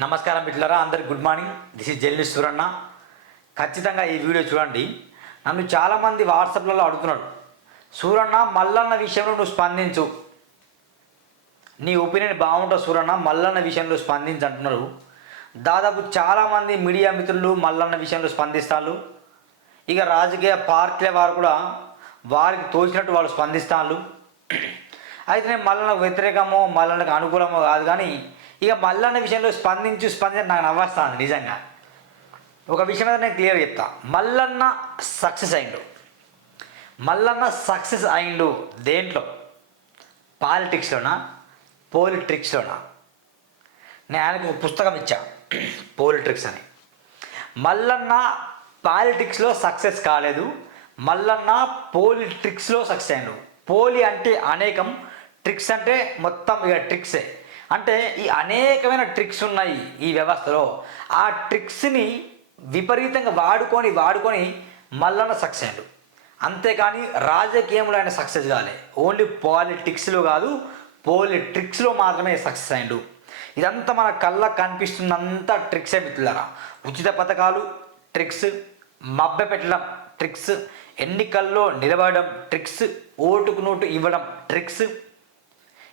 నమస్కారం మిట్లరా అందరికి good morning. This is జల్లి సూరన్న. ఖచ్చితంగా ఈ వీడియో చూడండి. నన్ను చాలామంది వాట్సాప్లలో అడుగుతున్నాడు సూరన్న మల్లన్న విషయంలో నువ్వు స్పందించు. నీ ఒపీనియన్ బాగుంటుంది సూరన్న? మల్లన్న విషయంలో స్పందించు అంటున్నారు. దాదాపు చాలామంది మీడియా మిత్రులు మల్లన్న విషయంలో స్పందిస్తారు. ఇక రాజకీయ పార్టీల వారు కూడా వారికి తోచినట్టు వాళ్ళు స్పందిస్తారు. అయితే నేను మల్లన్నకు వ్యతిరేకమో మల్లన్నకు అనుకూలమో కాదు కానీ ఇక మల్లన్న విషయంలో స్పందించి స్పందించి నాకు నవ్వస్తాను నిజంగా. ఒక విషయం మీద నేను క్లియర్ చెప్తా. మల్లన్న సక్సెస్ అయిండు. మల్లన్న సక్సెస్ అయిండు దేంట్లో? పాలిటిక్స్లోనా? పోలిట్రిక్స్లోనా? నేను ఆయనకు ఒక పుస్తకం ఇచ్చా పోలిట్రిక్స్ అని. మల్లన్న పాలిటిక్స్లో సక్సెస్ కాలేదు. మల్లన్న పోలిట్రిక్స్లో సక్సెస్ అయ్యాడు పోలి అంటే అనేకం ట్రిక్స్ అంటే మొత్తం ఇక ట్రిక్సే. అంటే ఈ అనేకమైన ట్రిక్స్ ఉన్నాయి ఈ వ్యవస్థలో. ఆ ట్రిక్స్ని విపరీతంగా వాడుకొని వాడుకొని మల్లన్న సక్సెస్ అయ్యాడు. అంతేకాని రాజకీయంలో ఆయన సక్సెస్ కాలే. ఓన్లీ పాలిటిక్స్లో కాదు పోలిట్రిక్స్లో మాత్రమే సక్సెస్ అయ్యిండు. ఇదంతా మన కళ్ళ కనిపిస్తున్నంత ట్రిక్సే మిత్రులరా. ఉచిత పథకాలు ట్రిక్స్ మబ్బె పెట్టడం ట్రిక్స్ ఎన్నికల్లో నిలబడడం ట్రిక్స్ ఓటుకు నోటు ఇవ్వడం ట్రిక్స్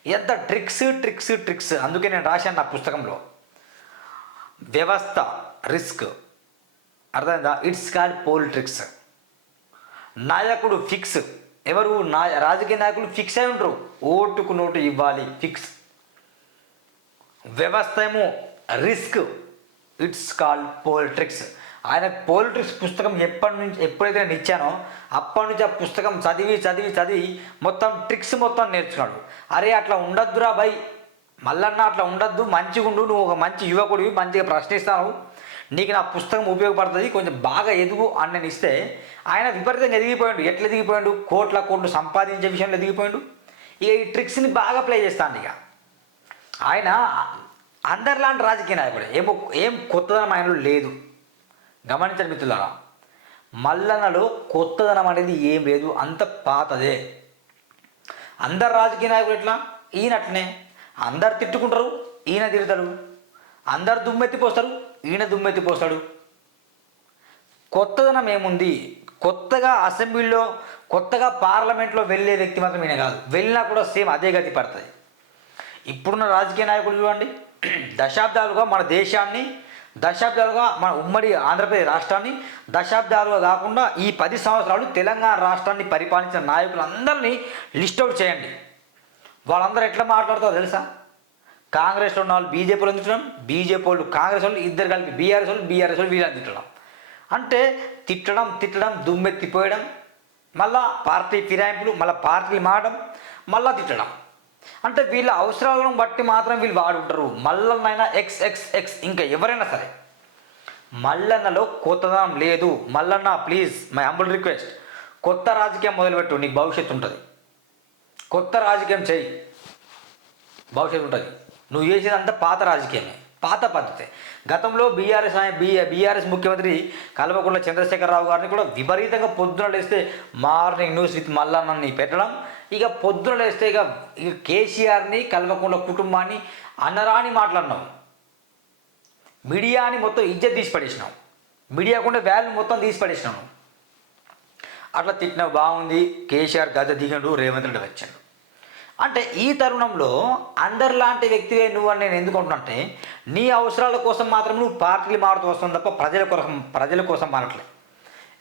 ఎంత ట్రిక్స్ ట్రిక్స్ ట్రిక్స్. అందుకే నేను రాశాను నా పుస్తకంలో. వ్యవస్థ రిస్క్. అర్థమైందా? It's called politricks. నాయకుడు ఫిక్స్. ఎవరు? నా రాజకీయ నాయకులు ఫిక్స్ అయి ఉంటారు ఓటుకు నోటు ఇవ్వాలి. ఫిక్స్. వ్యవస్థ ఏమో? రిస్క్. ఇట్స్ కాల్డ్ పోలిట్రిక్స్ ఆయన పోలిటిక్స్ పుస్తకం ఎప్పటి నుంచి ఎప్పుడైతే నేను ఇచ్చానో అప్పటి నుంచి ఆ పుస్తకం చదివి చదివి చదివి మొత్తం ట్రిక్స్ మొత్తం నేర్చుకున్నాడు. అరే అట్లా ఉండొద్దురా బై మల్లన్న అట్లా ఉండొద్దు. మంచిగా ఉండు. నువ్వు ఒక మంచి యువకుడివి మంచిగా ప్రశ్నిస్తావు. నీకు నా పుస్తకం ఉపయోగపడుతుంది. కొంచెం బాగా ఎదుగు అని నేను ఇస్తే ఆయన విపరీతంగా ఎదిగిపోయాడు. ఎట్లా ఎదిగిపోయాడు? కోట్ల కోట్లు సంపాదించే విషయంలో ఎదిగిపోయాడు. ఇక ఈ ట్రిక్స్ని బాగా ప్లే చేస్తాను ఇక. ఆయన అందరిలాంటి రాజకీయ నాయకుడు. ఏమో ఏం కొత్తదనం ఆయనలో లేదు. గమనించండి మిత్రులారా మల్లన్నలో కొత్తదనం అనేది ఏం లేదు అంత పాతదే. అందరు రాజకీయ నాయకులు ఎట్లా? ఈయన అట్లనే. అందరు తిట్టుకుంటారు ఈయన తిడతాడు. అందరు దుమ్మెత్తిపోస్తారు ఈయన దుమ్మెత్తిపోస్తాడు. కొత్తదనం ఏముంది? కొత్తగా అసెంబ్లీలో కొత్తగా పార్లమెంట్లో వెళ్ళే వ్యక్తి మాత్రం ఈయన కాదు. వెళ్ళినా కూడా సేమ్ అదే గతి పడుతుంది. ఇప్పుడున్న రాజకీయ నాయకులు చూడండి దశాబ్దాలుగా మన దేశాన్ని దశాబ్దాలుగా మన ఉమ్మడి ఆంధ్రప్రదేశ్ రాష్ట్రాన్ని దశాబ్దాలుగా కాకుండా ఈ పది సంవత్సరాలు తెలంగాణ రాష్ట్రాన్ని పరిపాలించిన నాయకులందరినీ లిస్ట్ అవుట్ చేయండి. వాళ్ళందరూ ఎట్లా మాట్లాడతారో తెలుసా? కాంగ్రెస్లో ఉన్న వాళ్ళు బీజేపీలో తిట్టడం బీజేపీ వాళ్ళు కాంగ్రెస్ వాళ్ళు ఇద్దరు కలిపి బీఆర్ఎస్ వాళ్ళు బీఆర్ఎస్ వాళ్ళు వీళ్ళని తిట్టడం. అంటే తిట్టడం తిట్టడం దుమ్మెత్తిపోయడం మళ్ళా పార్టీ ఫిరాయింపులు మళ్ళీ పార్టీలు మారడం మళ్ళా తిట్టడం. అంటే వీళ్ళ అవసరాలను బట్టి మాత్రం వీళ్ళు వాడుంటారు. మల్లన్నైనా ఎక్స్ ఎక్స్ ఎక్స్ ఇంకా ఎవరైనా సరే. మల్లన్నలో కొత్తదనం లేదు. Mallanna please my humble request కొత్త రాజకీయం మొదలుపెట్టు. నీకు భవిష్యత్తు ఉంటుంది. కొత్త రాజకీయం చేయి. భవిష్యత్తు ఉంటుంది. నువ్వు చేసేదంతా పాత రాజకీయమే. పాత పద్ధతి. గతంలో బీఆర్ఎస్ బీ బీఆర్ఎస్ ముఖ్యమంత్రి కల్వకుంట్ల చంద్రశేఖరరావు గారిని కూడా విపరీతంగా పొద్దున లేస్తే మార్నింగ్ న్యూస్ విత్ మల్లన్నని పెట్టడం ఇక పొద్దున లేస్తే ఇక ఇక కేసీఆర్ని కల్వకుంట్ల కుటుంబాన్ని అనరాని మాట్లాడినాం. మీడియాని మొత్తం ఇజ్జత్ తీసి పడేసినాం. మీడియాకుండా వాల్యూ మొత్తం తీసి పడేసినావు అట్లా తిట్టినావు బాగుంది. కేసీఆర్ గద దిగండు రేవంత్ రెడ్డి వచ్చాడు. అంటే ఈ తరుణంలో అందరిలాంటి వ్యక్తివే నువ్వు అని నేను ఎందుకు అంటున్నంటే నీ అవసరాల కోసం మాత్రం నువ్వు పార్టీలు మారుతూ వస్తుంది తప్ప ప్రజల కోసం ప్రజల కోసం మారట్లేదు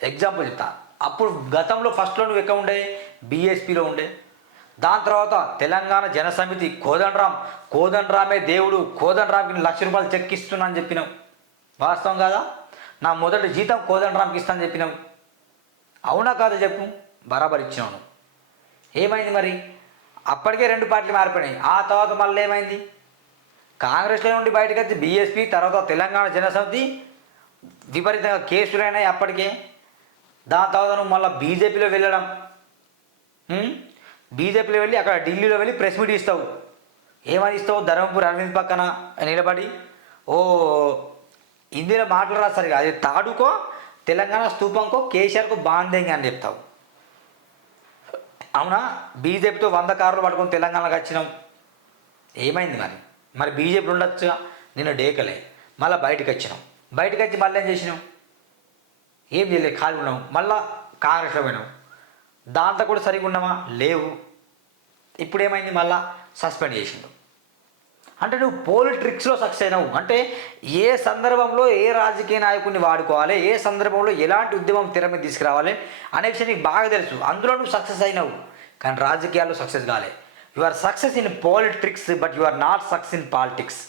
ఎగ్జాంపుల్ చెప్తా. అప్పుడు గతంలో ఫస్ట్లో నువ్వు ఎక్కడ ఉండే? బీఎస్పీలో ఉండే. దాని తర్వాత తెలంగాణ జనసమితి కోదండరామ్. కోదండరామే దేవుడు కోదండరామ్కి లక్ష రూపాయలు చెక్ ఇస్తున్నా అని చెప్పినావు. వాస్తవం కాదా? నా మొదటి జీతం కోదండరామ్కి ఇస్తానని చెప్పినావు. అవునా కాదా చెప్పు? బరాబర్ ఇచ్చినాను ఏమైంది మరి? అప్పటికే రెండు పార్టీలు మారిపోయినాయి. ఆ తర్వాత మళ్ళీ ఏమైంది? కాంగ్రెస్లో నుండి బయటకు వచ్చి బీఎస్పీ తర్వాత తెలంగాణ జనసమితి విపరీతంగా కేసులైనాయి అప్పటికే. దాని తర్వాత నువ్వు మళ్ళీ బీజేపీలో వెళ్ళడం. బీజేపీలో వెళ్ళి అక్కడ ఢిల్లీలో వెళ్ళి ప్రెస్ మీట్ ఇస్తావు. ఏమని ఇస్తావు? ధర్మపూర్ అరవింద్ పక్కన నిలబడి. ఓ హిందీలో మాటలు రాస్తారు అది తాడుకో తెలంగాణ స్తూపంకో కేసీఆర్కు బాందేంగి అని చెప్తావు. అవునా? బీజేపీతో వంద కార్లు పట్టుకొని తెలంగాణకు వచ్చినాం. ఏమైంది మరి? మరి బీజేపీ ఉండొచ్చుగా నిన్న డేకలే. మళ్ళీ బయటకు వచ్చినాం. బయటకు వచ్చి మళ్ళీ ఏం చేసినాం? ఏం చేయలేదు ఖాళీ ఉన్నాం. మళ్ళీ కాంగ్రెస్లో పోయినాం. దాంట్లో కూడా సరిగా ఉన్నామా లేవు. ఇప్పుడు ఏమైంది మళ్ళా? సస్పెండ్ చేసిండు. అంటే నువ్వు పోలిట్రిక్స్లో సక్సెస్ అయినావు. అంటే ఏ సందర్భంలో ఏ రాజకీయ నాయకుడిని వాడుకోవాలి? ఏ సందర్భంలో ఎలాంటి ఉద్యమం తెర మీద తీసుకురావాలి? అనే విషయం నీకు బాగా తెలుసు. అందులో నువ్వు సక్సెస్ అయినావు. కానీ రాజకీయాల్లో సక్సెస్ కాలే. You are success in politricks but you are not success in politics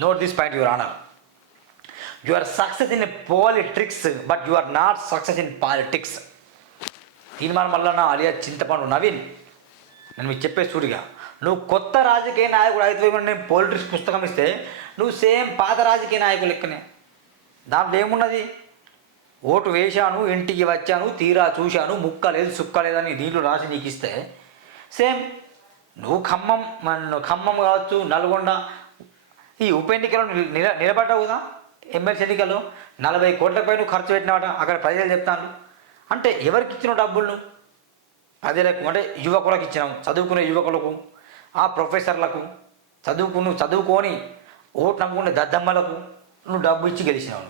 note this point your honour you are success in politricks but you are not success in politics తీర్మానం వల్ల నా అలియా చింతపండు. నవీన్ నేను మీకు చెప్పే సూరిగా నువ్వు కొత్త రాజకీయ నాయకుడు అయితే నేను పొలిటిక్స్ పుస్తకం ఇస్తే నువ్వు సేమ్ పాత రాజకీయ నాయకులు లెక్కనే. దాంట్లో ఏమున్నది? ఓటు వేశాను ఇంటికి వచ్చాను తీరా చూశాను ముక్క లేదు సుక్క లేదని దీంట్లో రాసి నీకు ఇస్తే సేమ్ నువ్వు ఖమ్మం ఖమ్మం కావచ్చు నల్గొండ ఈ ఉప ఎన్నికలో నిల- నిల నిలబడ్డావు కదా ఎమ్మెల్సీ ఎన్నికల్లో నలభై కోట్లపై నువ్వు ఖర్చు పెట్టినావట అక్కడ ప్రజలు చెప్తాను అంటే ఎవరికి ఇచ్చిన డబ్బులను అదే ప్రజలకు అంటే యువకులకు ఇచ్చినాం చదువుకునే యువకులకు ఆ ప్రొఫెసర్లకు చదువుకును చదువుకొని ఓటు నమ్ముకునే దద్దమ్మలకు నువ్వు డబ్బు ఇచ్చి గెలిచినావు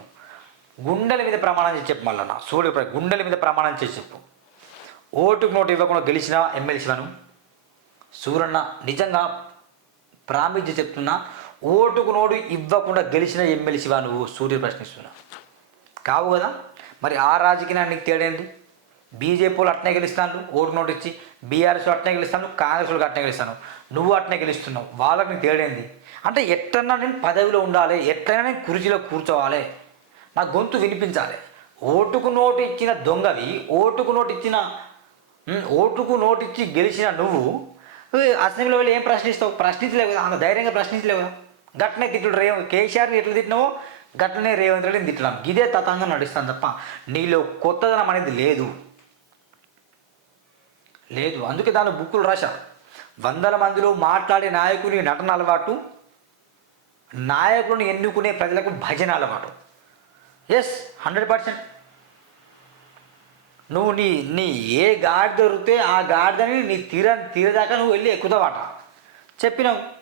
గుండెల మీద ప్రమాణం చేసి చెప్పు మళ్ళా సూర్య గుండెల మీద ప్రమాణం చేసి చెప్పు. ఓటుకు నోటు ఇవ్వకుండా గెలిచిన ఎమ్మెల్సీలను సూరన్న నిజంగా ప్రామిజ్య చెప్తున్నా ఓటుకు నోటు ఇవ్వకుండా గెలిచిన ఎమ్మెల్సీవా నువ్వు? సూర్య ప్రశ్నిస్తున్నా కావు కదా? మరి ఆ రాజకీయానికి తేడేంటి బీజేపీ వాళ్ళు అట్నే గెలుస్తాను ఓటు నోటు ఇచ్చి బీఆర్ఎస్ అట్నే గెలుస్తాను కాంగ్రెస్ వాళ్ళకి అట్నే గెలుస్తాను నువ్వు అట్నే గెలుస్తున్నావు వాళ్ళకి నీకు తేడేంది అంటే ఎట్లన్నా నేను పదవిలో ఉండాలి ఎట్లయినా నేను కుర్చీలో కూర్చోవాలి. నా గొంతు వినిపించాలి. ఓటుకు నోటు ఇచ్చిన దొంగవి ఓటుకు నోటు ఇచ్చిన ఓటుకు నోటు ఇచ్చి గెలిచిన నువ్వు అసెంబ్లీలో వెళ్ళి ఏం ప్రశ్నిస్తావు? ప్రశ్నించలేవు కదా అంత ధైర్యంగా ప్రశ్నించలేవు కదా. తిట్టుడు రేవ కేసీఆర్ని ఎట్లా తిట్టినావో గట్లనే రేవంత్ రెడ్డిని తిట్టడం ఇదే తతంగా నడుస్తాను తప్ప నీలో కొత్తదనం అనేది లేదు. లేదు. అందుకే దాని బుక్కులు రాశా. వందల మందిలో మాట్లాడే నాయకుని నటన అలవాటు నాయకులను ఎన్నుకునే ప్రజలకు భజన అలవాటు. ఎస్ హండ్రెడ్ పర్సెంట్ నువ్వు నీ నీ ఏ గాడి దొరికితే ఆ గాడిదని నీ తీర తీరదాకా నువ్వు వెళ్ళి ఎక్కుతావాట. చెప్పినావు.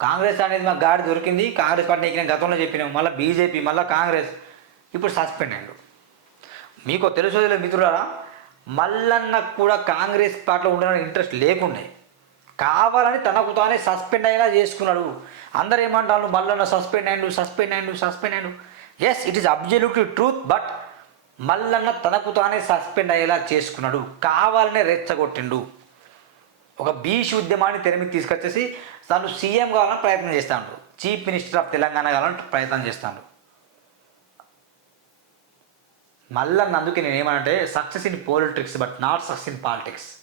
కాంగ్రెస్ అనేది మాకు గాడి దొరికింది కాంగ్రెస్ పార్టీ ఎక్కిన గతంలో చెప్పినాము మళ్ళీ బీజేపీ మళ్ళీ కాంగ్రెస్. ఇప్పుడు సస్పెండ్ అయ్యాడు మీకు తెలుసు మిత్రులారా మల్లన్నకు కూడా కాంగ్రెస్ పార్టీలో ఉండడానికి ఇంట్రెస్ట్ లేకుండే. కావాలని తనకు తానే సస్పెండ్ అయినా చేసుకున్నాడు. అందరు ఏమంటారు మల్లన్న సస్పెండ్ అయ్యాడు సస్పెండ్ అయ్యాడు సస్పెండ్ అయ్యాడు. Yes it is absolutely truth but Mallanna తనకు తానే సస్పెండ్ అయ్యేలా చేసుకున్నాడు. కావాలనే రెచ్చగొట్టిండు. ఒక బీసీ ఉద్యమాన్ని తెరమికి తీసుకొచ్చేసి తను సీఎం కావాలని ప్రయత్నం చేస్తాడు. చీఫ్ మినిస్టర్ ఆఫ్ తెలంగాణ కావాలని ప్రయత్నం చేస్తాడు. మళ్ళీ అందుకే నేను ఏమనంటే success in politics but not success in politics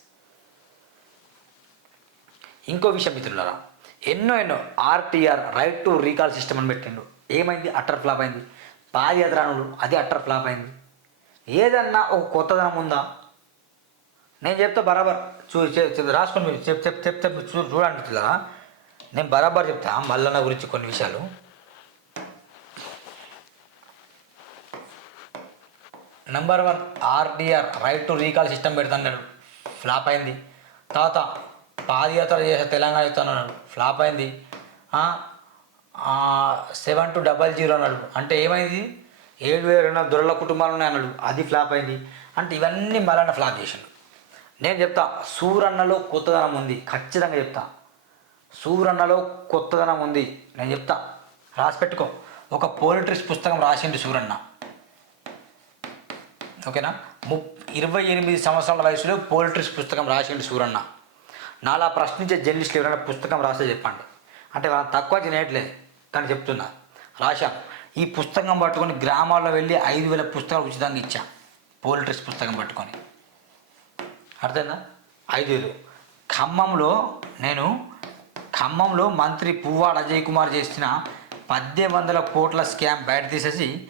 ఇంకో విషయం మిత్రులారా ఎన్నో ఎన్నో RTR right to recall system అని పెట్టిండు. ఏమైంది? అట్టర్ ఫ్లాప్ అయింది. పాదయాత్రానులు అది అట్టర్ ఫ్లాప్ అయింది. ఏదన్నా ఒక కొత్తదనం ఉందా? నేను చెప్తా బరాబర్. చూ రాసుకొని మీరు చెప్ చెప్ చూ చూడండి ఇట్లా నేను బరాబర్ చెప్తా మల్లన్న గురించి కొన్ని విషయాలు. Number one RDR right to recall system పెడతాను ఫ్లాప్ అయింది. తర్వాత పాదయాత్ర చేసే తెలంగాణ ఇస్తానన్నాడు ఫ్లాప్ అయింది. సెవెన్ టు డబల్ జీరో అన్నాడు. అంటే ఏమైంది? ఏడు వేల రెండు దొరల కుటుంబాలు ఉన్నాయి అన్నాడు. అది ఫ్లాప్ అయింది. అంటే ఇవన్నీ మళ్ళీ ఫ్లాప్ చేసిండు. నేను చెప్తా సూరన్నలో కొత్తదనం ఉంది ఖచ్చితంగా చెప్తా. సూరన్నలో కొత్తదనం ఉంది నేను చెప్తా. రాసి పెట్టుకో. ఒక పోలిట్రిక్స్ పుస్తకం రాసిండు సూరన్న. ఓకేనా? ము ఇరవై ఎనిమిది సంవత్సరాల వయసులో పోలిట్రిక్స్ పుస్తకం రాసిండు సూరన్న. నాలా ప్రశ్నించే జర్నలిస్టులు ఎవరైనా పుస్తకం రాస్తే చెప్పండి. అంటే వాళ్ళని తక్కువ చేయట్లేదు కానీ చెప్తున్నా. రాశా. ఈ పుస్తకం పట్టుకొని గ్రామాల్లో వెళ్ళి ఐదు వేల పుస్తకాలు ఉచితంగా ఇచ్చా. పోలిట్రిక్స్ పుస్తకం పట్టుకొని. అర్థమైందా? ఐదు వేలు ఖమ్మంలో నేను ఖమ్మంలో మంత్రి పువ్వాడ అజయ్ కుమార్ చేసిన పద్దెనిమిది వందల కోట్ల స్కామ్ బయట తీసేసి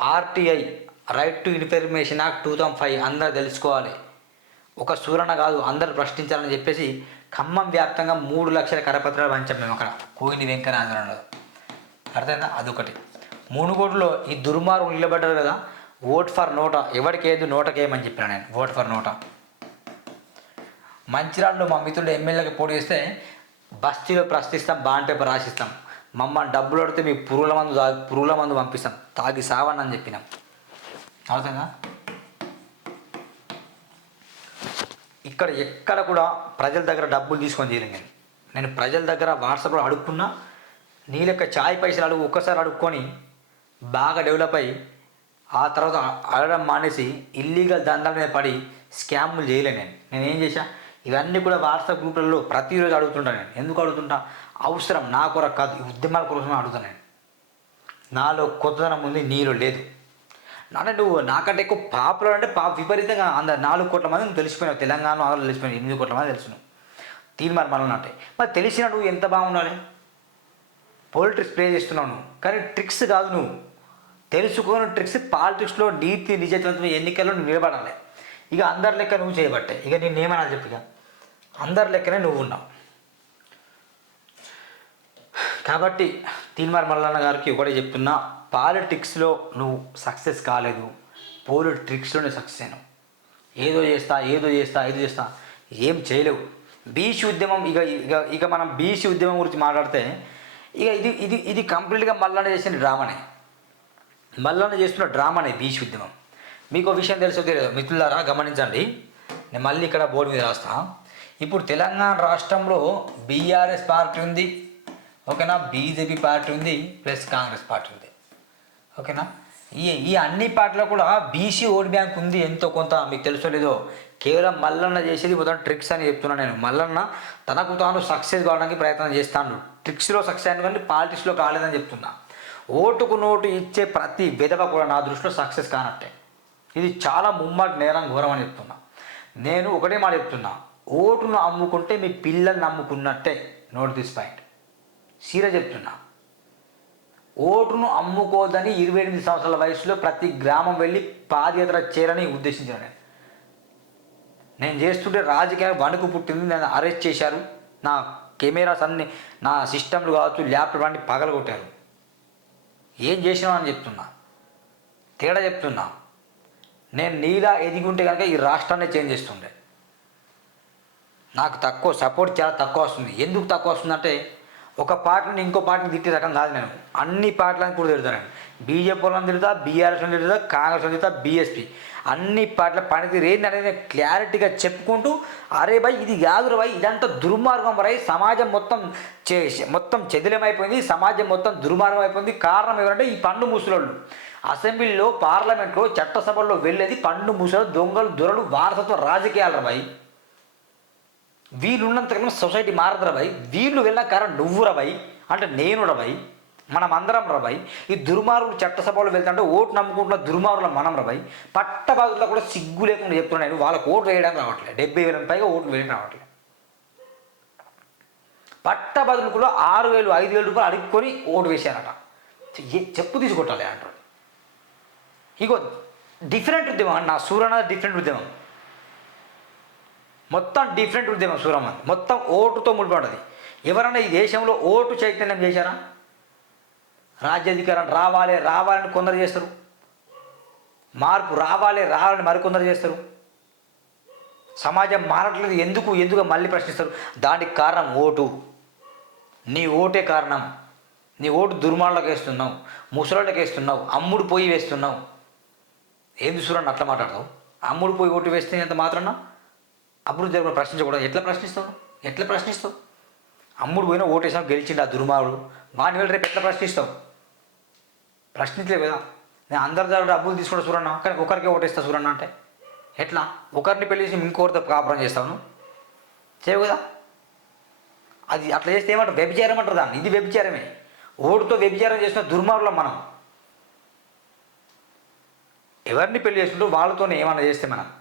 RTI right to information act two thousand five అందరు తెలుసుకోవాలి. ఒక సూరణ కాదు అందరు ప్రశ్నించాలని చెప్పేసి ఖమ్మం వ్యాప్తంగా మూడు లక్షల కరపత్రాలు పంచాం మేము అక్కడ కోయిని వెంకనాథరంలో అర్థమైందా? అదొకటి. మునుగోడులో ఈ దుర్మార్గులు నిలబడ్డారు కదా ఓట్ ఫర్ నోటా ఎవరికి ఏది నోటకేయమని చెప్పిన నేను ఓట్ ఫర్ నోటా. మంచిర్యాలలో మా మిత్రుడు ఎమ్మెల్యేకి పోటీ చేస్తే బస్తీలో ప్రశ్నిస్తాం బాండ్ పేపర్ రాసిస్తాం. మమ్మల్ని డబ్బులు అడితే మీ పురుగుల మందు పురుగుల మందు పంపిస్తాం. తాగి సావని అని చెప్పినాం. అర్థంగా ఇక్కడ ఎక్కడ కూడా ప్రజల దగ్గర డబ్బులు తీసుకొని చేయలేను నేను. నేను ప్రజల దగ్గర వాట్సాప్లో అడుక్కున్నా నీ లెక్క ఛాయ్ పైసలు అడుగు ఒక్కసారి అడుక్కొని బాగా డెవలప్ అయ్యి ఆ తర్వాత అడగడం మానేసి ఇల్లీగల్ దందాల మీద పడి స్కామ్లు చేయలేను నేను. నేను ఏం చేశా? ఇవన్నీ కూడా వాట్సాప్ గ్రూపులలో ప్రతిరోజు అడుగుతుంటా నేను. ఎందుకు అడుగుతుంటా? అవసరం నా కొరకు కాదు ఈ ఉద్యమాల కోసం అడుగుతాను నేను. నాలో కొత్తదనం ఉంది నీలో లేదు. అంటే నువ్వు నాకంటే ఎక్కువ పాపులర్ అంటే పాప విపరీతంగా అంద నాలుగు కోట్ల మంది తెలిసిపోయినావు. తెలంగాణ ఆంధ్రలో తెలిసిపోయినావు ఎనిమిది కోట్ల మంది తెలుసును. తీర్మానం మనం అంటే. మరి తెలిసిన నువ్వు ఎంత బాగుండాలి? పోలిటిక్స్ ప్లే చేస్తున్నావు నువ్వు. కానీ ట్రిక్స్ కాదు నువ్వు. తెలుసుకోని ట్రిక్స్ పాలిటిక్స్లో నీతి నిజత్వం ఎన్నికల్లో నువ్వు నిలబడాలి. ఇక అందరి లెక్క నువ్వు చేయబట్టే. ఇక నేను ఏమన్నా చెప్పు ఇక. అందరి లెక్కనే నువ్వు ఉన్నావు. కాబట్టి తీన్మార్ మల్లన్న గారికి ఒకటే చెప్తున్నా పాలిటిక్స్లో నువ్వు సక్సెస్ కాలేదు. పోలిటిక్స్లోనే సక్సెస్ అయినావు. ఏదో చేస్తా ఏదో చేస్తా ఏదో చేస్తా. ఏం చేయలేవు. బీసీ ఉద్యమం ఇక ఇక ఇక మనం బీసీ ఉద్యమం గురించి మాట్లాడితే ఇక ఇది ఇది ఇది కంప్లీట్గా మల్లన్న చేసిన డ్రామానే మల్లన్న చేస్తున్న డ్రామానే బీసీ ఉద్యమం. మీకు విషయం తెలుసో తెలియదు మిత్రులారా గమనించండి. నేను మళ్ళీ ఇక్కడ బోర్డు మీద రాస్తా. ఇప్పుడు తెలంగాణ రాష్ట్రంలో బీఆర్ఎస్ పార్టీ ఉంది. ఓకేనా? బీజేపీ పార్టీ ఉంది ప్లస్ కాంగ్రెస్ పార్టీ ఉంది. ఓకేనా? ఈ ఈ అన్ని పార్టీలో కూడా బీసీ ఓట్ బ్యాంక్ ఉంది. ఎంతో కొంత మీకు తెలుసో లేదో? కేవలం మల్లన్న చేసేది మొత్తం ట్రిక్స్ అని చెప్తున్నాను నేను. మల్లన్న తనకు తాను సక్సెస్ కావడానికి ప్రయత్నం చేస్తాను ట్రిక్స్లో సక్సెస్ అయిన కానీ పాలిటిక్స్లో కాలేదని చెప్తున్నా. ఓటుకు నోటు ఇచ్చే ప్రతి విధవ కూడా నా దృష్టిలో సక్సెస్ కానట్టే. ఇది చాలా ముమ్మటి నేరం ఘోరం అని చెప్తున్నా. నేను ఒకటే మాట చెప్తున్నా. ఓటును అమ్ముకుంటే మీ పిల్లల్ని అమ్ముకున్నట్టే. నోట్ దిస్ పాయింట్ సీర చెప్తున్నా. ఓటును అమ్ముకోదని ఇరవై ఎనిమిది సంవత్సరాల వయసులో ప్రతి గ్రామం వెళ్ళి పాదయాత్ర చేరని ఉద్దేశించాను నేను. నేను చేస్తుంటే రాజకీయ వణుకు పుట్టింది నన్ను అరెస్ట్ చేశారు. నా కెమెరాస్ అన్ని నా సిస్టమ్లు కావచ్చు ల్యాప్టాప్ అన్ని పగలగొట్టారు. ఏం చేసినావు అని చెప్తున్నా. తేడా చెప్తున్నా. నేను నీలా ఎదిగుంటే కనుక ఈ రాష్ట్రాన్ని చేంజ్ చేస్తుండే. నాకు తక్కువ సపోర్ట్ చాలా తక్కువ వస్తుంది. ఎందుకు తక్కువ వస్తుందంటే ఒక పార్టీని ఇంకో పార్టీని తిట్టే రకం కాదు నేను. అన్ని పార్టీలను కూడా తిడతాను బీజేపీ వాళ్ళని తిడతా బీఆర్ఎస్ వాళ్ళని తిడతా కాంగ్రెస్ వాళ్ళని తిడతా బీఎస్పీ. అన్ని పట్ల పనితీరు ఏంటి అనేది క్లారిటీగా చెప్పుకుంటూ అరే భయ్ ఇది కాదురా భయ్ ఇదంతా దుర్మార్గం రై సమాజం మొత్తం చే మొత్తం చెదిలమైపోయింది సమాజం మొత్తం దుర్మార్గం అయిపోయింది. కారణం ఎవరంటే ఈ పండు ముసలోళ్ళు. అసెంబ్లీలో పార్లమెంట్లో చట్టసభల్లో వెళ్ళేది పండు ముసలు దొంగలు దొరలు వారసత్వ రాజకీయాలు భయ్. వీళ్ళు ఉన్నంతకాలం సొసైటీ మారదురా భయ్. వీళ్ళు వెళ్ళిన కారణం నువ్వురా భయ్. అంటే నేను భయ్. మనం అందరం రబాయ్ ఈ దుర్మార్గులు చట్టసభలో వెళ్తుంటే ఓటు నమ్ముకుంటున్న దుర్మార్గుల మనం రబాయ్ పట్టబాదుల్లో కూడా సిగ్గు లేకుండా చెప్తున్నా వాళ్ళకు ఓటు వేయడానికి రావట్లేదు. డెబ్బై వేల పైగా ఓట్లు వేయడానికి రావట్లేదు. పట్టబదులు కూడా ఆరు వేలు ఐదు వేలు రూపాయలు అడుక్కొని ఓటు వేశారట. చెప్పు తీసుకొట్టాలి అంటారు. ఇగో డిఫరెంట్ ఉద్యమం. నా సూర్యనాథ్ డిఫరెంట్ ఉద్యమం. మొత్తం డిఫరెంట్ ఉద్యమం సూరమ్మ. మొత్తం ఓటుతో ముడిపడ్డది ఎవరైనా ఈ దేశంలో ఓటు చైతన్యం చేశారా? రాజ్యాధికారం రావాలి రావాలని కొందరు చేస్తారు. మార్పు రావాలి రావాలని మరికొందరు చేస్తారు. సమాజం మారట్లేదు ఎందుకు ఎందుకు మళ్ళీ ప్రశ్నిస్తారు? దానికి కారణం ఓటు. నీ ఓటే కారణం. నీ ఓటు దుర్మార్లకు వేస్తున్నావు ముసలోళ్ళకి వేస్తున్నావు అమ్ముడు పోయి వేస్తున్నావు. ఏంది చూడండి అట్లా మాట్లాడతావు? అమ్ముడు పోయి ఓటు వేస్తే ఎంత మాత్రాన? అప్పుడు జరుగుతున్న ప్రశ్నించకూడదు. ఎట్లా ప్రశ్నిస్తావు? ఎట్లా ప్రశ్నిస్తావు? అమ్ముడు పోయినా ఓటేసాం గెలిచిండు ఆ దుర్మార్గుడు. వాడిని వెళ్ళి రేపు ఎట్లా ప్రశ్నిస్తావు? ప్రశ్నించలేవు కదా. నేను అందరి దగ్గర డబ్బులు తీసుకుంటా చూడన్నా కానీ ఒకరికే ఓటేస్తా చూడన్నా అంటే. ఎట్లా? ఒకరిని పెళ్ళి చేసి ఇంకొకరితో కాపురం చేస్తాను చేయవు కదా? అది అట్లా చేస్తే ఏమంటారు? వ్యభిచారం అంటారు దాన్ని. ఇది వ్యభిచారమే. ఓటుతో వ్యభిచారం చేసిన దుర్మార్గులం మనం. ఎవరిని పెళ్ళి చేసుకుంటూ వాళ్ళతోనే ఏమన్నా చేస్తే మనం?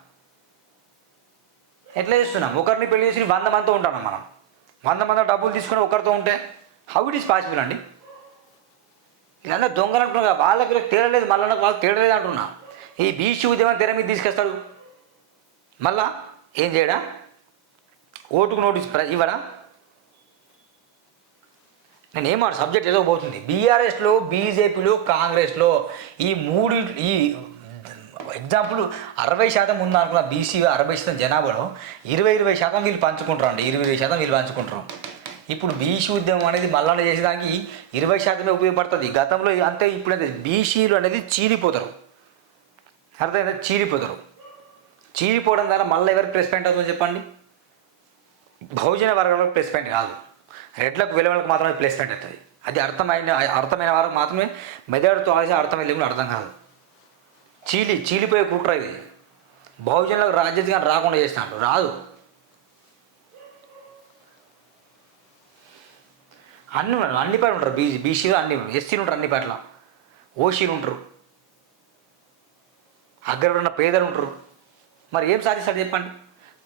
ఎట్లా చేస్తున్నాం? ఒకరిని పెళ్ళి చేసి వంద మందితో ఉంటాను మనం. వంద మంది డబ్బులు తీసుకుని ఒకరితో ఉంటే హౌ ఇట్ ఈస్ పాసిబుల్ అండి? ఇదంతా దొంగలు అంటున్నారు వాళ్ళకి తేడలేదు మళ్ళీ వాళ్ళకి తేడలేదు అంటున్నా. ఈ బీచ్ ఉద్యమం తెర మీద తీసుకొస్తాడు? మళ్ళా ఏం చేయడా? ఓటుకు నోటీస్ ఇవ్వడా? నేను ఏమాట సబ్జెక్ట్ ఏదో పోతుంది. బీఆర్ఎస్లో బీజేపీలో కాంగ్రెస్లో ఈ మూడు ఈ ఎగ్జాంపుల్ అరవై శాతం ఉందనుకున్న బీసీ అరవై శాతం జనాభాలో ఇరవై ఇరవై శాతం వీళ్ళు పంచుకుంటారు అండి ఇరవై ఇరవై శాతం వీళ్ళు పంచుకుంటారు. ఇప్పుడు బీసీ ఉద్యమం అనేది మల్లన్న చేసేదానికి ఇరవై శాతమే ఉపయోగపడుతుంది. గతంలో అంతే ఇప్పుడు అయితే బీసీలు అనేది చీలిపోతారు. అర్థమైందా? చీలిపోతారు. చీలిపోవడం ద్వారా మళ్ళీ ఎవరికి ప్రెస్ పాయింట్ అవుతుందో చెప్పండి. బహుజన వర్గాలకు ప్లస్ పాయింట్ కాదు. రెడ్లకు విలువలకు మాత్రమే ప్లస్ పాయింట్ అవుతుంది. అది అర్థమైన అర్థమైన వారికి మాత్రమే మెదడుతో ఆలోచన అర్థమై లేకుండా అర్థం కాదు. చీలి చీలిపోయే కుట్ర ఇది. బహుజనులకు రాజ్యతగా రాకుండా చేసినట్టు. రాదు. అన్ని ఉన్నారు అన్ని పాటలు ఉంటారు. బీసీ బీసీలు అన్ని ఎస్సీలు ఉంటారు అన్ని పాటల. ఓసీలు ఉంటారు. అగ్రపడిన పేదలు ఉంటారు. మరి ఏం సాధిస్తారు చెప్పండి?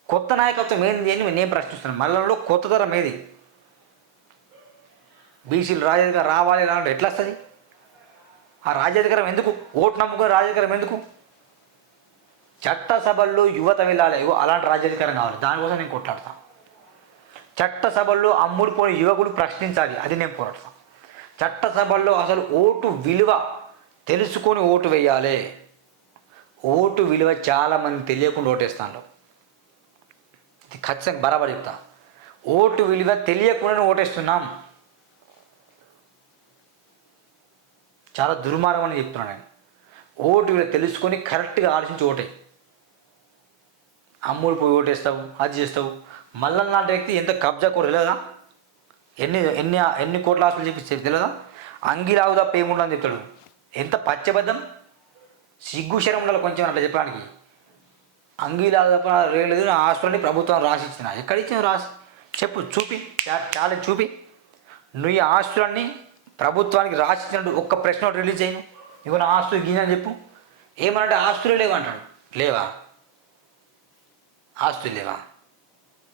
కొత్త నాయకత్వం ఏంది అని నేను ప్రశ్నిస్తున్నాను. మళ్ళీ కొత్త తరం ఏది? బీసీలు రాజధికారం రావాలి రావాలి ఎట్లా వస్తుంది? ఆ రాజ్యాధికారం ఎందుకు? ఓటు నమ్ముకుని రాజ్యాధికారం ఎందుకు? చట్టసభల్లో యువత వెళ్ళాలి. అలాంటి రాజ్యాధికారం కావాలి. దానికోసం నేను కొట్లాడతాను చట్టసభల్లో అమ్ముడుపోయిన యువకులు ప్రశ్నించాలి. అది నేను పోరాడతాను చట్టసభల్లో అసలు ఓటు విలువ తెలుసుకొని ఓటు వేయాలి. ఓటు విలువ చాలామంది తెలియకుండా ఓటేస్తాను ఇది ఖచ్చితంగా బరాబర్ చెప్తా. ఓటు విలువ తెలియకుండానే ఓటేస్తున్నాం. చాలా దుర్మార్గం అని చెప్తున్నాను నేను. ఓటు విలువ తెలుసుకొని కరెక్ట్గా ఆలోచించి ఓటే. అమ్ముడు పోయి ఓటేస్తావు అది చేస్తావు. మల్లన్న లాంటి వ్యక్తి ఎంత కబ్జా కూడా తెలియదా ఎన్ని ఎన్ని ఎన్ని కోట్ల ఆస్తులు చెప్పి తెలియదా అంగిలాగు తప్ప ఏముండని చెప్తాడు. ఎంత పచ్చబద్ధం? సిగ్గు శరం ఉండాలి కొంచెం అట్లా చెప్పడానికి. అంగీలాగా తప్ప రేలేదు నా ఆస్తులని ప్రభుత్వం రాసి ఇచ్చిన ఎక్కడ ఇచ్చిన రాసి? చెప్పు చూపి చా- చాలా చూపి. నువ్వు ఈ ఆస్తులన్నీ ప్రభుత్వానికి రాసిచ్చినట్టు ఒక్క ప్రశ్న ఒకటి రిలీజ్ చేయను. ఇవ్వ నా ఆస్తులు గీనని చెప్పు. ఏమనంటే ఆస్తులే లేవు అంటాడు లేవా? ఆస్తులు లేవా?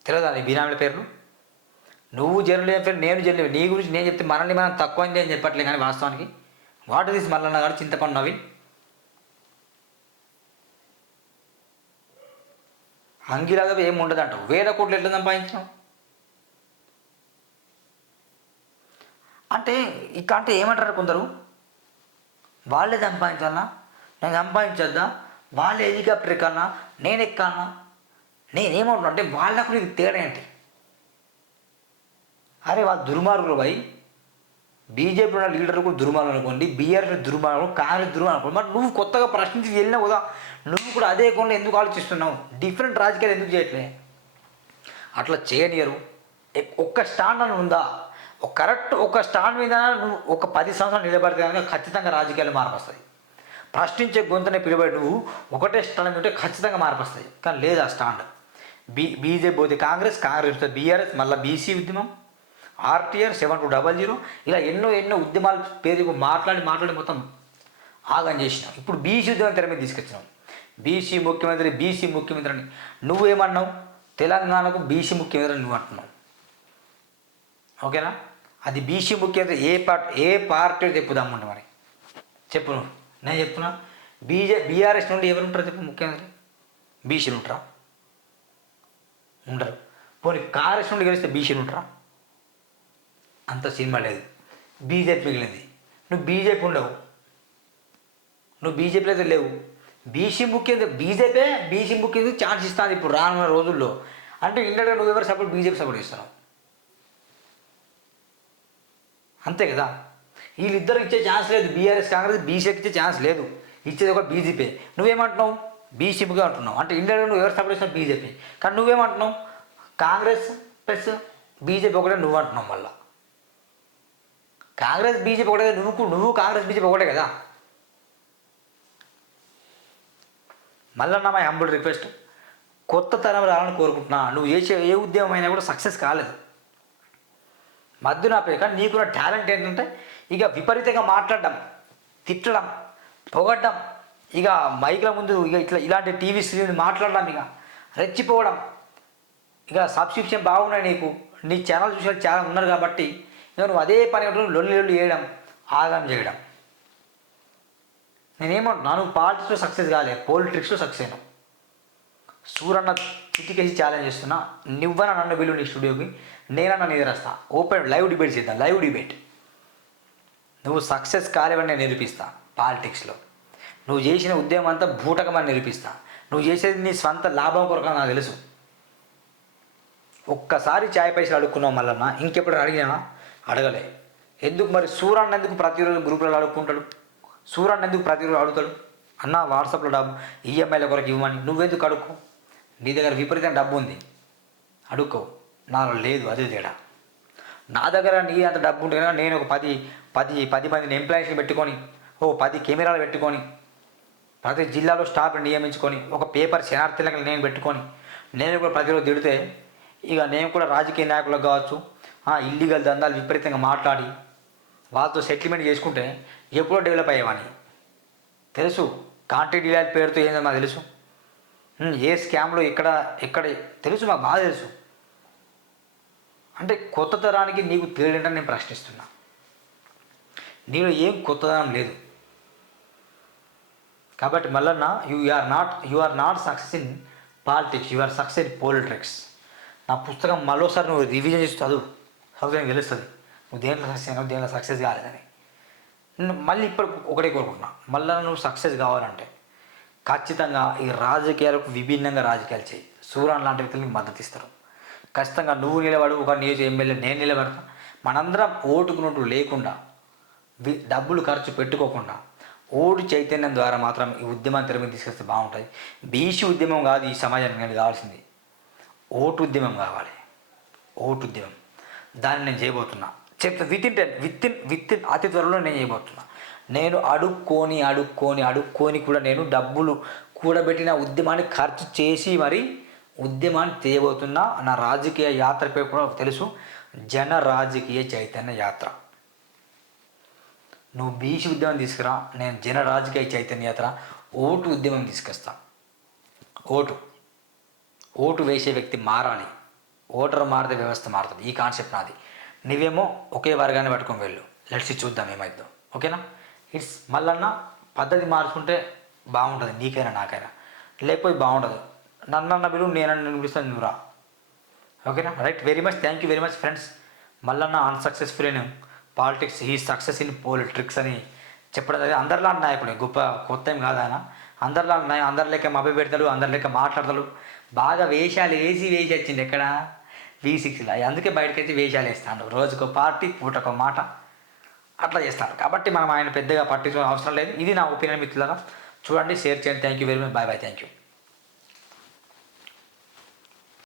తెలియదా నీ బీనామిల పేర్లు? నువ్వు జర్నలు పేరు నేను జర్నలు నీ గురించి నేను చెప్తే మనల్ని మనం తక్కువ అని చెప్పట్లే కానీ వాస్తవానికి వాటర్ తీసి మల్లన్న గారు చింతపండు నవీన్. అంగిలాగా ఏమి ఉండదు అంటావు వేల కోట్లు ఎట్లా సంపాదించినావు? అంటే ఇక అంటే ఏమంటారు కొందరు? వాళ్ళే సంపాదించాలా నేను సంపాదించొద్దా? వాళ్ళే హెలికాప్టర్ ఎక్కాలనా? నేను ఎక్కాలనా? నేనేమంటున్నా అంటే వాళ్ళకు నీకు తేడా ఏంటి? అరే వాళ్ళు దుర్మార్గులు భయ్. బీజేపీ ఉన్న లీడర్లు కూడా దుర్మార్గులు అనుకోండి బీఆర్ఎస్ దుర్మార్గులు కాంగ్రెస్ దుర్మార్గులు అనుకోండి. మరి నువ్వు కొత్తగా ప్రశ్నించి వెళ్ళినావు కదా నువ్వు కూడా అదే కోణంలో ఎందుకు ఆలోచిస్తున్నావు? డిఫరెంట్ రాజకీయాలు ఎందుకు చేయట్లే? అట్లా చేయనియరు. ఒక్క స్టాండ్ అని ఉందా? ఒక కరెక్ట్ ఒక స్టాండ్ మీద నువ్వు ఒక పది సంవత్సరాలు నిలబడితే కనుక ఖచ్చితంగా రాజకీయాలు మార్పు వస్తాయి ప్రశ్నించే గొంతునే పిలువడి నువ్వు. ఒకటే స్టాండ్ ఉంటే ఖచ్చితంగా మార్పు వస్తాయి కానీ లేదు ఆ స్టాండ్. బీ బీజేపీ పోతే కాంగ్రెస్ కాంగ్రెస్ బీఆర్ఎస్ మళ్ళీ బీసీ ఉద్యమం RTR seven two double zero ఇలా ఎన్నో ఎన్నో ఉద్యమాలు పేరు మాట్లాడి మాట్లాడి మొత్తం ఆగం చేసినాం. ఇప్పుడు బీసీ ఉద్యమం తెర మీద తీసుకొచ్చినాం. బీసీ ముఖ్యమంత్రి బీసీ ముఖ్యమంత్రి అని. నువ్వేమన్నావు? తెలంగాణకు బీసీ ముఖ్యమంత్రి అని నువ్వు అంటున్నావు ఓకేనా? అది బీసీ ముఖ్యమంత్రి ఏ పార్టీ ఏ పార్టీ చెప్పుదామండి మరి. చెప్పు నువ్వు. నేను చెప్తున్నా బీజే బీఆర్ఎస్ నుండి ఎవరుంటారు చెప్పు ముఖ్యమంత్రి. బీసీలు ఉంటారా? ఉండరు. పోనీ కాంగ్రెస్ నుండి గెలిస్తే బీసీలు ఉంటారా? అంత సినిమా లేదు. బీజేపీ మిగిలింది. నువ్వు బీజేపీ ఉండవు. నువ్వు బీజేపీలో అయితే లేవు. బీసీ ముఖ్యమంత్రి బీజేపీ బీసీ ముఖ్యమంత్రి ఛాన్స్ ఇస్తాను ఇప్పుడు రానున్న రోజుల్లో. అంటే ఇండియాలో నువ్వు ఎవరు సపోర్ట్ బీజేపీ సపోర్ట్ ఇస్తున్నావు అంతే కదా? వీళ్ళిద్దరు ఇచ్చే ఛాన్స్ లేదు. బీఆర్ఎస్ కాంగ్రెస్ బీసీకి ఇచ్చే ఛాన్స్ లేదు. ఇచ్చేది ఒక బీజేపీ. నువ్వేమంటున్నావు? బీసీపీగా అంటున్నావు. అంటే ఇండియాలో నువ్వు ఎవరు సపోర్ట్ చేసినా బీజేపీ. కానీ నువ్వేమంటున్నావు? కాంగ్రెస్ ప్లస్ బీజేపీ ఒకటే నువ్వు అంటున్నావు మళ్ళా. కాంగ్రెస్ బీజేపీ ఒకటే నువ్వు నువ్వు కాంగ్రెస్ బీజేపీ ఒకటే కదా. మళ్ళీ మై హంబుల్ రిక్వెస్ట్. కొత్త తరం రావాలని కోరుకుంటున్నా. నువ్వు ఏ ఏ ఉద్యమం అయినా కూడా సక్సెస్ కాలేదు. మధ్య నా కానీ నీకున్న టాలెంట్ ఏంటంటే ఇక విపరీతంగా మాట్లాడడం తిట్టడం పొగడ్డం ఇక మైక్ల ముందు ఇక ఇట్లా ఇలాంటి టీవీ స్క్రీన్ మాట్లాడడం ఇక రెచ్చిపోవడం. ఇక సబ్స్క్రిప్షన్ బాగున్నాయి నీకు నీ ఛానల్ చూసే చాలా ఉన్నారు కాబట్టి ఇక నువ్వు అదే పని లొల్లి లొల్లి వేయడం ఆగం చేయడం. నేనేమంటున్నా నువ్వు పాలిటిక్స్లో సక్సెస్ కాలే పోలిటిక్స్లో సక్సెస్ అయినా సూరన్న చిటికేసి ఛాలెంజ్ చేస్తున్నా నువ్వన నన్ను పిలువు నీ స్టూడియోకి నేనన్నా నిద్రస్తా ఓపెన్ లైవ్ డిబేట్ చేద్దాం లైవ్ డిబేట్. నువ్వు సక్సెస్ కాలేవని నేను నిరూపిస్తా పాలిటిక్స్లో. నువ్వు చేసిన ఉద్యమం అంతా బూటకమని నిరూపిస్తా. నువ్వు చేసేది నీ స్వంత లాభం కొరకు నాకు తెలుసు. ఒక్కసారి ఛాయ్ పైసలు అడుక్కున్నావు మళ్ళన్న ఇంకెప్పుడు అడిగినా అడగలే. ఎందుకు మరి సూరన్న ఎందుకు ప్రతిరోజు గ్రూపులలో అడుక్కుంటాడు? సూరన్న ఎందుకు ప్రతిరోజు అడుగుతాడు? అన్న వాట్సాప్లో డబ్బు ఈఎంఐల కొరకు ఇవ్వమని. నువ్వెందుకు అడుక్కో? నీ దగ్గర విపరీతం డబ్బు ఉంది. అడుక్కో. నాలో లేదు అదే తేడా. నా దగ్గర నీ అంత డబ్బు ఉంటే కనుక నేను ఒక పది పది పది మందిని ఎంప్లాయీస్ని పెట్టుకొని ఓ పది కెమెరాలు పెట్టుకొని ప్రతి జిల్లాలో స్టాఫ్ని నియమించుకొని ఒక పేపర్ శనార్థులకు నేను పెట్టుకొని నేను కూడా ప్రతిరోజు తిడితే ఇక నేను కూడా రాజకీయ నాయకులకు కావచ్చు ఇల్లీగల్ దందాలు విపరీతంగా మాట్లాడి వాళ్ళతో సెటిల్మెంట్ చేసుకుంటే ఎప్పుడో డెవలప్ అయ్యేవాని తెలుసు కాంట్రాక్ట్ డీలర్ పేరుతో ఏందో నాకు తెలుసు. ఏ స్కామ్లో ఎక్కడ ఎక్కడ తెలుసు మాకు బాగా తెలుసు. అంటే కొత్త తరానికి నీకు తెలియడంటే నేను ప్రశ్నిస్తున్నా. నీలో ఏం కొత్తదనం లేదు. కాబట్టి Mallanna you are not you are not success in politics you are success in politics నా పుస్తకం మరోసారి నువ్వు రివిజన్ చేసి చదువు. చదువు తెలుస్తుంది. నువ్వు దేంట్లో సక్సెస్ అయినావు దేంట్లో సక్సెస్ కాలేదని. మళ్ళీ ఇప్పుడు ఒకటే కోరుకుంటున్నా. మళ్ళీ నువ్వు సక్సెస్ కావాలంటే ఖచ్చితంగా ఈ రాజకీయాలకు విభిన్నంగా రాజకీయాలు చేయి. సూరాన్ లాంటి వ్యక్తులకు మద్దతు ఇస్తారు. ఖచ్చితంగా నువ్వు నిలబడు ఒక నియోజక ఎమ్మెల్యే నేను నిలబడతా. మనందరం ఓటుకున్నట్టు లేకుండా డబ్బులు ఖర్చు పెట్టుకోకుండా ఓటు చైతన్యం ద్వారా మాత్రం ఈ ఉద్యమాన్ని తెర తీసుకొస్తే బాగుంటుంది. బీసీ ఉద్యమం కాదు ఈ సమాజానికి నేను కావాల్సింది. ఓటు ఉద్యమం కావాలి. ఓటు ఉద్యమం. దాన్ని నేను చేయబోతున్నా. చెప్తా within ten within within అతి త్వరలో నేను చేయబోతున్నా. నేను అడుక్కొని అడుక్కొని అడుక్కొని కూడా నేను డబ్బులు కూడబెట్టిన ఉద్యమాన్ని ఖర్చు చేసి మరి ఉద్యమాన్ని చేయబోతున్నా నా రాజకీయ యాత్ర పేరు కూడా తెలుసు. జన రాజకీయ చైతన్య యాత్ర. నువ్వు బీసీ ఉద్యమం తీసుకురా నేను జన రాజకీయ చైతన్య యాత్ర ఓటు ఉద్యమం తీసుకొస్తా. ఓటు. ఓటు వేసే వ్యక్తి మారాలి. ఓటర్ మారితే వ్యవస్థ మారుతుంది. ఈ కాన్సెప్ట్ నాది. నువ్వేమో ఒకే వర్గాన్ని పట్టుకొని వెళ్ళు. లెట్స్ చూద్దాం ఏమైద్దో. ఓకేనా? ఇట్స్ మళ్ళన్న పద్ధతి మార్చుకుంటే బాగుంటుంది. నీకైనా నాకైనా. లేకపోతే బాగుండదు. నన్నన్న పిలువు నేనన్న నేను పిలుస్తాను నువ్వు రా. ఓకేనా? Right. Very much thank you very much friends Mallanna unsuccessful అయినా పాలిటిక్స్ ఈ సక్సెస్ ఇన్ పోలిటిక్స్ అని చెప్పడం జరిగింది. అందరిలాంటి నాయకుడు గొప్ప కొత్త ఏం కాదు ఆయన. అందరిలాంటి నాయ అందరి లెక్క మభ్య పెడతాడు అందరి లెక్క మాట్లాడతాడు. బాగా వేషాలు వేసి వేసి వచ్చింది ఎక్కడ? వి సిక్స్లో అందుకే బయటకు వచ్చి వేషాలు వేస్తాడు. రోజుకో పార్టీ పూటకో మాట. అట్లా చేస్తారు కాబట్టి మనం ఆయన పెద్దగా పట్టించుకోవాల్సిన అవసరం లేదు. ఇది నా ఒపీనియన్ మిత్రులారా. చూడండి షేర్ చేయండి. Thank you very much bye bye thank you